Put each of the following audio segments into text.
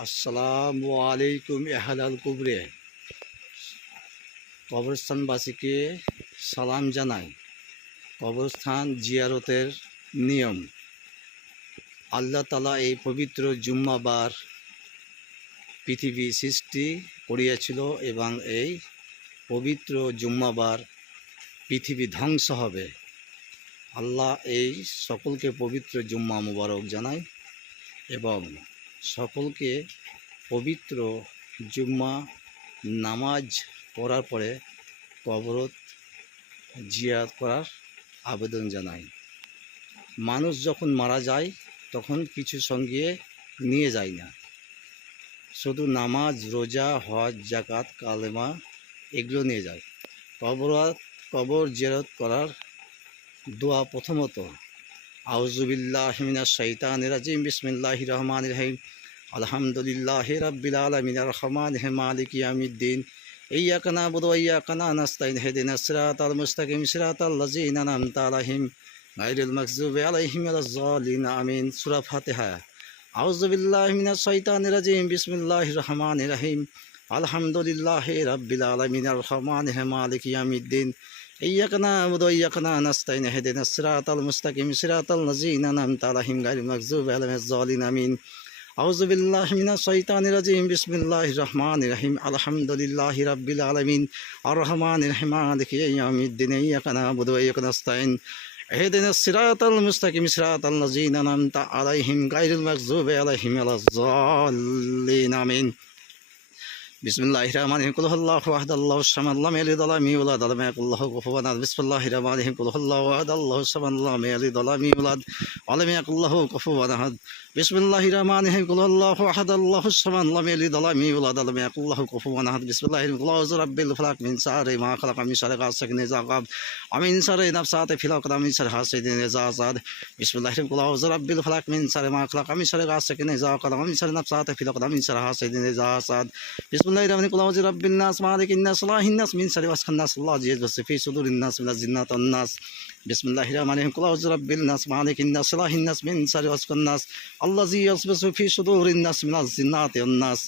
আসসালামু আলাইকুম এহালাল কুবরে। কবরস্থানবাসীকে সালাম জানাই। কবরস্থান জিয়ারতের নিয়ম। আল্লাহ তাআলা এই পবিত্র জুম্মাবার পৃথিবী সৃষ্টি করিয়াছিল এবং এই পবিত্র জুম্মাবার পৃথিবী ধ্বংস হবে। আল্লাহ এই সকলকে পবিত্র জুম্মা মুবারক জানায় এবং সকলকে পবিত্র জুম্মা নামাজ পড়ার পরে কবরত জিয়ারত করার আবেদন জানাই। মানুষ যখন মারা যায় তখন কিছু সঙ্গে নিয়ে যায় না, শুধু নামাজ, রোজা, হজ, জাকাত, কালেমা এগুলো নিয়ে যায়। কবর জিয়ারত করার দোয়া প্রথমত আউযুবিল্লাহি মিনাশ শাইতানির রাজিম, বিসমিল্লাহির রহমানির রহিম, আলহামদুলিল্লাহি রাব্বিল আলামিন, আর রহমানির মালিকি ইয়াউমিদ্দিন, ইয়্যাকা না'বুদু ওয়া ইয়্যাকা নাস্তাইন, ইহদিনাস সিরাতাল মুস্তাকিম, সিরাতাল লাযিনা আন'আমতা আলাইহিম গায়রিল মাগযুবি আলাইহিম ওয়ালাজ-জালিন, আমিন। সূরা ফাতিহা। আউযুবিল্লাহি মিনাশ শাইতানির রাজিম, বিসমিল্লাহির রহমানির রহিম, আলহামদুলিল্লাহি রাব্বিল আলামিন, আর রহমানির মালিকি ইয়াউমিদ্দিন, ইয়্যাকা না'বুদু ওয়া ইয়্যাকা নাস্তাইন, ইহদিনাস সিরাতাল মুস্তাকিম, সিরাতাল লাযিনা আন'আমতা আলাইহিম গায়রিল মাগযুবি আলাইহিম ওয়ালাজ-জালিন, আমিন। আউযুবিল্লাহি মিনাশ শাইতানির রাজিম, বিসমিল্লাহির রহমানির রহিম, আলহামদুলিল্লাহি রাব্বিল আলামিন, আর রহমানির রহিম, মালিকি ইয়াউমিদ্দিন, ইয়্যাকা না'বুদু ওয়া ইয়্যাকা নাস্তাইন, ইহদিনাস সিরাতাল মুস্তাকিম, সিরাতাল লাযিনা আন'আমতা আলাইহিম গায়রিল মাগযুবি আলাইহিম ওয়ালাজ-জালিন, আমিন। বিসমিল্লাহির রহমানির রহিম, কুল হুয়াল্লাহু আহাদ, আল্লাহুস সামাদ, লাম ইয়ালিদ ওয়া লাম ইউলাদ, ওয়া লাম ইয়াকুল লাহু কুফুওয়ান আহাদ। বিসমিল্লাহির রহমানির রহিম, কুল হুয়াল্লাহু আহাদ, আল্লাহুস সামাদ, লাম ইয়ালিদ ওয়া লাম ইউলাদ, ওয়া লাম ইয়াকুল লাহু কুফুওয়ান আহাদ। বিসমিল্লাহির রহমানির রহিম, কুল হুয়াল্লাহু আহাদ, আল্লাহুস সামাদ, লাম ইয়ালিদ ওয়া লাম ইউলাদ, ওয়া লাম ইয়াকুল লাহু কুফুওয়ান আহাদ। বিসমিল্লাহির রহমানির রহিম, কুল আউযু বিরাব্বিল ফালাক, মিন শাররি মা খালাক, মিন শাররি গাসিকিন ইযা ওয়াকাব, ওয়া মিন শাররি নাফসাতি ফিল উকাদ, ওয়া মিন শাররি হাসিদিন ইযা হাসাদ। বিসমিল্লাহির রহমানির রহিম, কুল আউযু বিরাব্বিল ফালাক, মিন শাররি মা খালাক, মিন শাররি গাসিকিন ইযা ওয়াকাব, ওয়া মিন শাররি নাফসাতি ফিল উকাদ, ওয়া মিন শাররি হাসিদিন ইযা হাসাদ। বিসমিল্লাহির রহমানির রহিম, কুল আউযু বিরাব্বিন নাস, মালিকিন নাস, ইলাহিন নাস, মিন শাররি ওয়াসওয়াসিন নাস, আল্লাযী ইউওয়াসওয়িসু ফি সুদুরিন নাস, মিনাজ জিন্নাতি ওয়ান নাস। বিসমিল্লাহির রহমানির রহিম, কুল আউযু বিরাব্বিন নাস, মালিকিন নাস, ইলাহিন নাস, মিন শাররি ওয়াসওয়াসিন নাস, আল্লাযী ইউওয়াসওয়িসু ফি সুদুরিন নাস, মিনাজ জিন্নাতি ওয়ান নাস।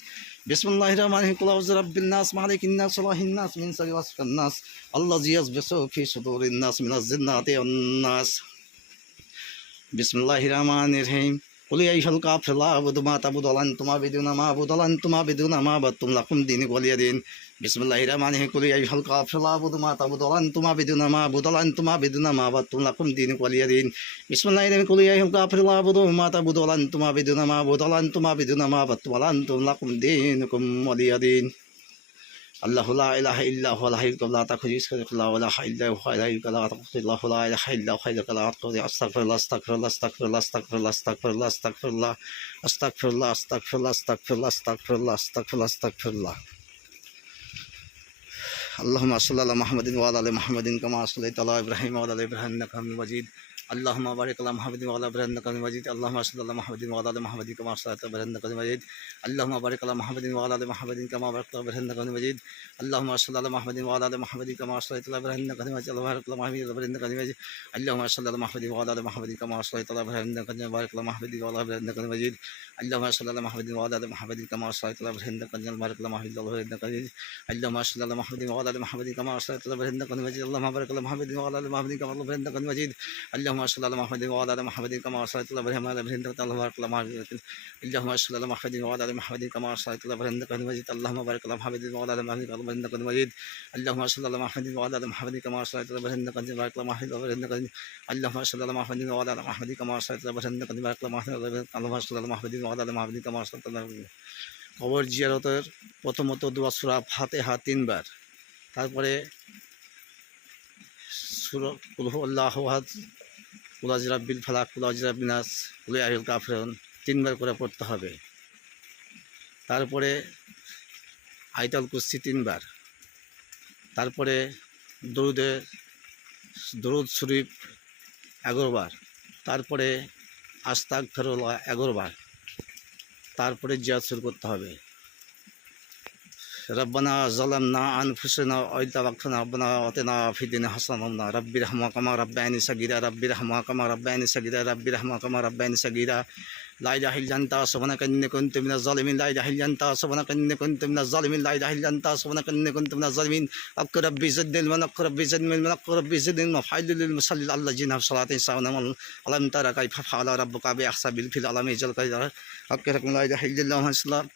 বিসমিল্লাহির রহমানির রহিম, কুল আউযু বিরাব্বিন নাস, মালিকিন নাস, ইলাহিন নাস, মিন শাররি ওয়াসওয়াসিন নাস, আল্লাযী ইউওয়াসওয়িসু ফি সুদুরিন নাস, মিনাজ জিন্নাতি ওয়ান নাস। বিসমিল্লাহির রহমানির রহিম, কুল ইয়া আইয়ুহাল কাফিরুন লা আ'বুদু মা তা'বুদুন, আনতুম আ'বিদুনা মা আ'বুদু, আনতুম আ'বিদুনা মা আ'বাদতুম, লাকুম দীনুকুম ওয়ালিয়া দীন। বিসমিল্লাহির রহমানির রহিম, কুল ইয়া আইয়ুহাল কাফিরুন লা আ'বুদু মা তা'বুদুন, আনতুম আ'বিদুনা মা আ'বুদু, আনতুম আ'বিদুনা মা আ'বাদতুম, লাকুম দীনুকুম ওয়ালিয়া দীন। বিসমিল্লাহির রহমানির রহিম, কুল ইয়া আইয়ুহাল কাফিরুন লা আ'বুদু মা তা'বুদুন, আনতুম আ'বিদুনা মা আ'বুদু, আনতুম আ'বিদুনা মা আ'বাদতুম, আনতুম লাকুম দীনুকুম ওয়ালিয়া দীন। আল্লাহু লা ইলাহা ইল্লা হুয়াল হাইয়ুল কাইয়্যুম, লা তাখুযুহু সিনাতুন ওয়া লা নাওম, লাহু মা ফিস সামাওয়াতি ওয়া মা ফিল আরদি, আল্লাহু লা ইলাহা ইল্লা হুয়া আল-হাইয়্যুল কাইয়্যুম, আস্তাগফিরুল্লাহ, আস্তাগফিরুল্লাহ, আস্তাগফিরুল্লাহ, আস্তাগফিরুল্লাহ, আস্তাগফিরুল্লাহ, আস্তাগফিরুল্লাহ, আস্তাগফিরুল্লাহ, আস্তাগফিরুল্লাহ, আস্তাগফিরুল্লাহ, আস্তাগফিরুল্লাহ, আস্তাগফিরুল্লাহ। আল্লাহুম্মা সাল্লি আলা মুহাম্মাদিন ওয়া আলা আলি মুহাম্মাদিন কামা সাল্লাইতা আলা ইব্রাহিম ওয়া আলা আলি ইব্রাহিম ইন্নাকা হামিদুম মাজিদ। اللهم بارك على محمد وعلى ال محمد انك مجيد. اللهم صل على محمد وعلى ال محمد كما صليت على ابراهيم انك مجيد. اللهم بارك على محمد وعلى ال محمد كما باركت على ابراهيم انك مجيد. اللهم صل على محمد وعلى ال محمد كما صليت على ابراهيم انك مجيد. اللهم بارك على محمد وعلى ال انك مجيد. اللهم صل على محمد وعلى ال محمد كما صليت على ابراهيم انك مجيد. بارك على محمد وعلى ال انك مجيد. اللهم صل على محمد وعلى ال محمد كما صليت على ابراهيم انك مجيد. بارك على محمد وعلى ال انك مجيد. اللهم صل على محمد وعلى ال محمد كما صليت على ابراهيم انك مجيد. اللهم بارك على محمد وعلى ال محمد كما صليت على ابراهيم انك مجيد. اللهم صل على محمد وعلى ال محمد كما صليت على ابراهيم وعلى ال ابراهيم انك اللهم بارك على محمد. اللهم صل على محمد وعلى ال محمد كما صليت على ابراهيم انك مجيد. اللهم بارك على محمد وعلى ال محمد كما صليت على ابراهيم انك مجيد. اللهم صل على محمد وعلى ال محمد كما صليت على ابراهيم انك مجيد. بارك على محمد وعلى ال محمد. اللهم صل على محمد وعلى ال محمد كما صليت على ابراهيم انك مجيد. بارك على محمد. اللهم صل على محمد وعلى ال محمد كما صليت على ابراهيم. কবর জিয়ারতের প্রথমত দোয়া সূরা ফাতিহা 3 বার, তারপরে সূরা কুল হুয়াল্লাহু আহাদ, কুল আউযু বিরাব্বিল ফালাক, কুল আউযু বিরাব্বিন নাস, কুল ইয়া আইয়ুহাল কাফিরুন 3 বার করে পড়তে হবে। তারপরে আয়াতুল কুরসি 3 বার, তারপরে দরুদ শরীফ 11 বার, তারপরে আস্তাগফিরুল্লাহ 11 বার, তারপরে জিয়ারত শুরু করতে হবে। রব্বানা যালামনা আনফুসানা ওয়া ইন তাগফির রব্বানা আতিনা ফিদ দুনিয়া হাসানাতান রাব্বিরহামহুমা কামা রাব্বায়ানি সাগীরা রাব্বিরহামহুমা কামা রাব্বায়ানি সাগীরা রাব্বিরহামহুমা কামা রাব্বায়ানি সাগীরা লা ইলাহা ইল্লা আনতা সুবহানাকা ইন্নী কুনতু মিনাজ জালিমিন লা ইলাহা ইল্লা আনতা সুবহানাকা ইন্নী কুনতু মিনাজ জালিমিন লা ইলাহা ইল্লা আনতা সুবহানাকা ইন্নী কুনতু মিনাজ জালিমিন আক রাব্বি জিদনি ইলমান আক রাব্বি জিদনি ইলমান আক রাব্বি জিদনি ইলমান ফাইলুল মুসাল্লিল আল্লাযিনা সালাতিন সাওনাম আলাম তারা কাইফা ফাআলা রাব্বুকা বিআহসাবিল ফিল আলামি জাল কাইদা আক লা ইলাহা ইল্লাল্লাহু মুহাম্মাদুর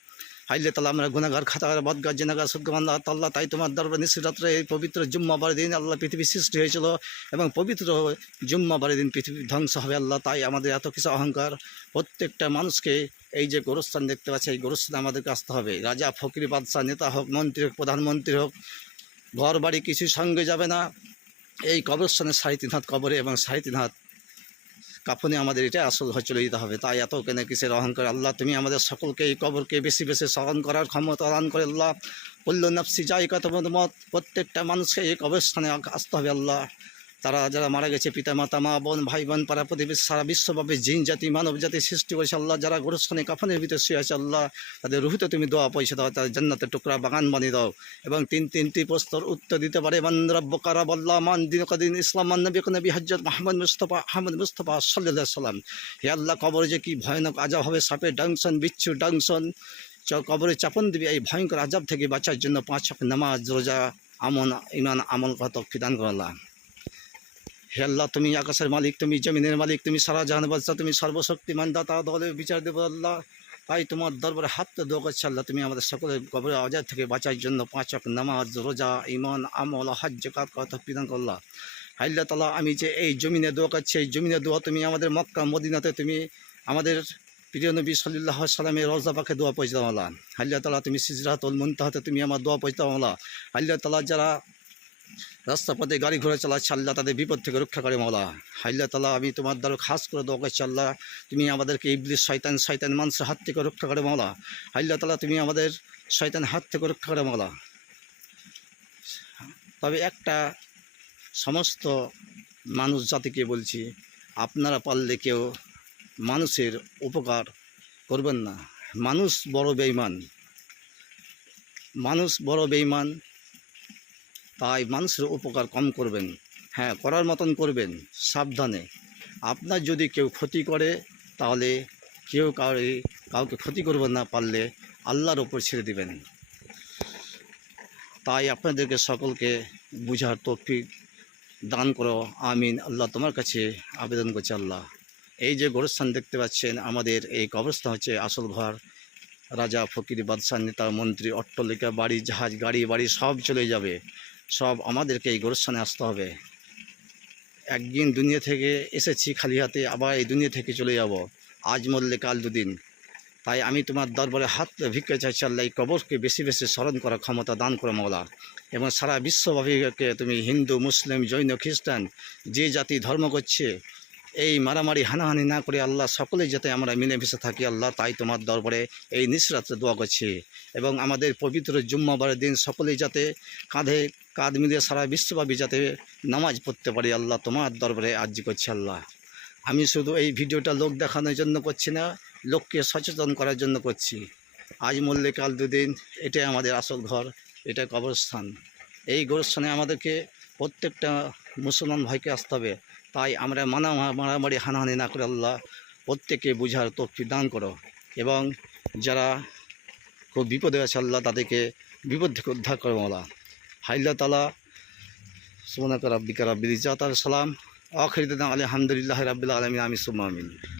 হাইলে তালা আমরা গুনাহগার খাতাগার বদগার জেনাগার সদ্গম আল্লাহ তাল্লাহ তাই তোমার দরবারে নিশিরাত্রে এই পবিত্র জুম্মাবার দিন আল্লাহ পৃথিবী সৃষ্টি হয়েছিল এবং পবিত্র জুম্মাবার দিন পৃথিবী ধ্বংস হবে আল্লাহ। তাই আমাদের এত কিছু অহংকার, প্রত্যেকটা মানুষকে এই যে গোরস্থান দেখতে পাচ্ছে এই গোরস্থানে আমাদেরকে আসতে হবে। রাজা ফকির বাদশাহ নেতা হোক, মন্ত্রী হোক, প্রধানমন্ত্রী হোক, ঘর বাড়ি কিছু সঙ্গে যাবে না, এই কবরস্থানে 3.5 হাত কবরে এবং 3.5 হাত কাফনে আমাদের এটা আসল হয়ে চলে যেতে হবে। তাই এত কেন কিসের অহংকার? আল্লাহ তুমি আমাদের সকলকে এই কবরকে বেশি বেশি স্মরণ করার ক্ষমতা দান করে আল্লাহ। কুল্লু নাফসি যায়িকাতুল মউত, প্রত্যেকটা মানুষকে এই কবরস্থানে আসতে হবে আল্লাহ। তারা যারা মারা গেছে, পিতা মাতা মা বোন ভাই বোন পাড়া প্রতিবেশী সারা বিশ্বব্যাপী জিন জাতি মানব জাতি সৃষ্টি করেছে আল্লাহ। যারা গোরস্থানে কাফনের ভিতরে শুয়ে আছে আল্লাহ, তাদের রুহিতে তুমি দোয়া পয়সা দাও, তাদের জান্নাতের টুকরা বাগান বানিয়ে দাও এবং তিনটি প্রশ্নের উত্তর দিতে পারে। মান রাব্বুকা রাব্বাল্লাহ মান দিনুকা দিন ইসলাম মান নবিয়ুকা নবী হযরত মুহাম্মদ মুস্তাফা সাল্লাল্লাহু আলাইহি সাল্লাম। হে আল্লাহ, কবরে যে কি ভয়ানক আযাব হবে, সাপের ডাংশন, বিচ্ছু ডাংশন কবরে চাপন দিবে, এই ভয়ঙ্কর আযাব থেকে বাঁচার জন্য 5 ওয়াক্ত নামাজ, রোজা, আমল, ঈমান আমল করা তৌফিক দান করো আল্লাহ। হে আল্লাহ, তুমি আকাশের মালিক, তুমি জমিনের মালিক, তুমি সারা জাহান বাদশা, তুমি সর্বশক্তিমান দাতা, দলে বিচার দেব আল্লাহ। তাই তোমার দরবারে হাত দোয়া করছে আল্লাহ, তুমি আমাদের সকলের কবরে আযাব থেকে বাঁচার জন্য 5 ওয়াক্ত নামাজ, রোজা, ঈমান আমল, হজ, যাকাত করা তৌফিক দান করো আল্লাহ। আল্লাহ তাআলা, আমি যে এই জমিনে দোয়া করছি, এই জমিনে দোয়া তুমি আমাদের মক্কা মদিনাতে তুমি আমাদের প্রিয় নবী সাল্লাল্লাহু আলাইহি সাল্লামের রওজা পাকে দোয়া পৌঁছে দাও আল্লাহ। আল্লাহ তাআলা, তুমি সিদরাতুল মুনতাহাতে তুমি আমার দোয়া পৌঁছে দাও আল্লাহ। আল্লাহ তাআলা, যারা রাস্তা পথে গাড়ি ঘোড়া চালাচ্ছে আল্লাহ, তাদের বিপদ থেকে রক্ষা করে মাওলা। আল্লাহ তাআলা, আমি তোমার দ্বারা খাস করে দোয়া করছি আল্লাহ, তুমি আমাদেরকে ইবলিস শয়তান মানুষের হাত থেকে রক্ষা করে মাওলা। আল্লাহ তাআলা, তুমি আমাদের শয়তান হাত থেকে রক্ষা করে মাওলা। তবে একটা সমস্ত মানুষ জাতিকে বলছি, আপনারা পারলে কেউ মানুষের উপকার করবেন না। মানুষ বড় বেঈমান, তাই মানুষের উপকার কম করবেন। হ্যাঁ, করার মতন করবেন, সাবধানে। আপনার যদি কেউ ক্ষতি করে তাহলে কাউকে ক্ষতি করবেন না, পারলে আল্লাহর ওপর ছেড়ে দিবেন। তাই আপনাদেরকে সকলকে বুঝার তৌফিক দান করো, আমিন। আল্লাহ তোমার কাছে আবেদন করছি আল্লাহ। এই যে গোরস্থান দেখতে পাচ্ছেন, আমাদের এই কবরস্থান হচ্ছে আসল ঘর। রাজা ফকির বাদশাহ নেতা মন্ত্রী অট্টালিকা বাড়ি জাহাজ গাড়ি বাড়ি সব চলে যাবে, সব আমাদেরকে এই গোরস্থানে আসতে হবে। একদিন দুনিয়া থেকে এসেছি খালি হাতে, আবার এই দুনিয়া থেকে চলে যাব, আজ মরলে কাল দুদিন। তাই আমি তোমার দরবারে হাত ভিক্ষা চাইছি আল্লাহ, এই কবরকে বেশি বেশি স্মরণ করার ক্ষমতা দান করো মাওলা। এবং সারা বিশ্বব্যাপীকে তুমি হিন্দু মুসলিম জৈন খ্রিস্টান যে জাতি ধর্ম করছে, এই মারামারি হানাহানি না করে আল্লাহ সকলেই যাতে আমরা মিলেমিশে থাকি আল্লাহ, তাই তোমার দরবারে এই নিশরাতে দোয়া করছি। এবং আমাদের পবিত্র জুম্মাবারের দিন সকলেই যাতে কাঁধে কাঁধ মিলিয়ে সারা বিশ্বব্যাপী যাতে নামাজ পড়তে পারি আল্লাহ, তোমার দরবারে আর্জি করছি আল্লাহ। আমি শুধু এই ভিডিওটা লোক দেখানোর জন্য করছি না, লোককে সচেতন করার জন্য করছি। আজ মরলে কাল দুদিন, এটাই আমাদের আসল ঘর, এটা কবরস্থান। এই গোরস্থানে আমাদেরকে প্রত্যেকটা মুসলমান ভাইকে আসতে হবে। তাই আমরা মারামারি হানাহানি না করে আল্লাহ প্রত্যেকে বুঝার তৌফিক দান করো। এবং যারা খুব বিপদে আছে আল্লাহ, তাদেরকে বিপদ থেকে উদ্ধার করো মাওলা। আল্লাহ তাআলা, সুবহানাকা রাব্বিকা রাব্বিল ইজ্জাতি ওয়া সালাম আখির দাওয়ানা আলহামদুলিল্লাহি রাব্বিল আলামিন, আমিন সুম্মা আমিন।